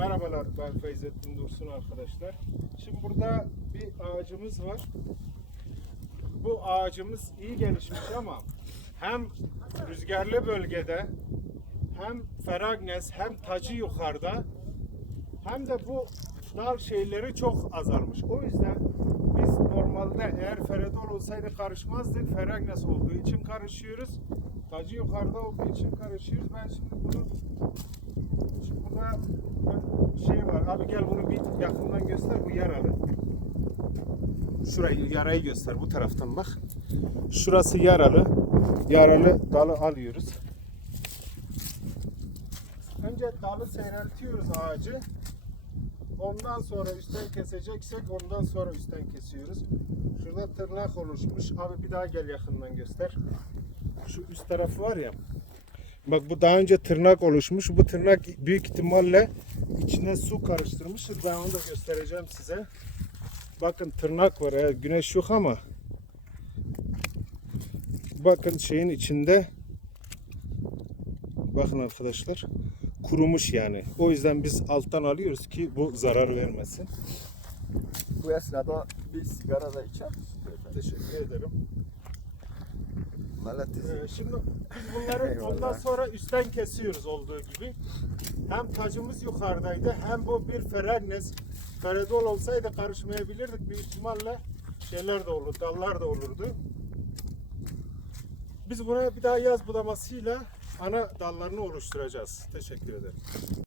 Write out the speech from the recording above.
Merhabalar ben Feyzettin Dursun arkadaşlar. Şimdi burada bir ağacımız var. Bu ağacımız iyi gelişmiş ama hem rüzgarlı bölgede hem Feragnes hem tacı yukarıda hem de bu dal şeyleri çok azalmış. O yüzden biz normalde eğer feredol olsaydı karışmazdık. Feragnes olduğu için karışıyoruz. Tacı yukarıda olduğu için karışıyoruz. Ben şimdi bunu Şimdi burada bir şey var. Abi gel bunu bir yakından göster. Bu yaralı. Şurayı yarayı göster. Bu taraftan bak. Şurası yaralı. Yaralı dalı alıyoruz. Önce dalı seyreltiyoruz ağacı. Ondan sonra üstten keseceksek ondan sonra üstten kesiyoruz. Şurada tırnak oluşmuş. Abi bir daha gel yakından göster. Şu üst tarafı var ya. Bak bu daha önce tırnak oluşmuş. Bu tırnak büyük ihtimalle içine su karıştırmıştır. Ben onu da göstereceğim size. Bakın tırnak var. Evet, güneş yok ama bakın şeyin içinde bakın arkadaşlar kurumuş yani. O yüzden biz alttan alıyoruz ki bu zarar vermesin. Bu esnada bir sigara da içer? Teşekkür ederim. Millet Ee, şimdi biz bunları ondan sonra üstten kesiyoruz olduğu gibi. Hem tacımız yukarıdaydı hem bu bir feragnes. Feredol olsaydı karışmayabilirdik. Büyük ihtimalle şeyler de olurdu, dallar da olurdu. Biz buna bir daha yaz budamasıyla ana dallarını oluşturacağız. Teşekkür ederim.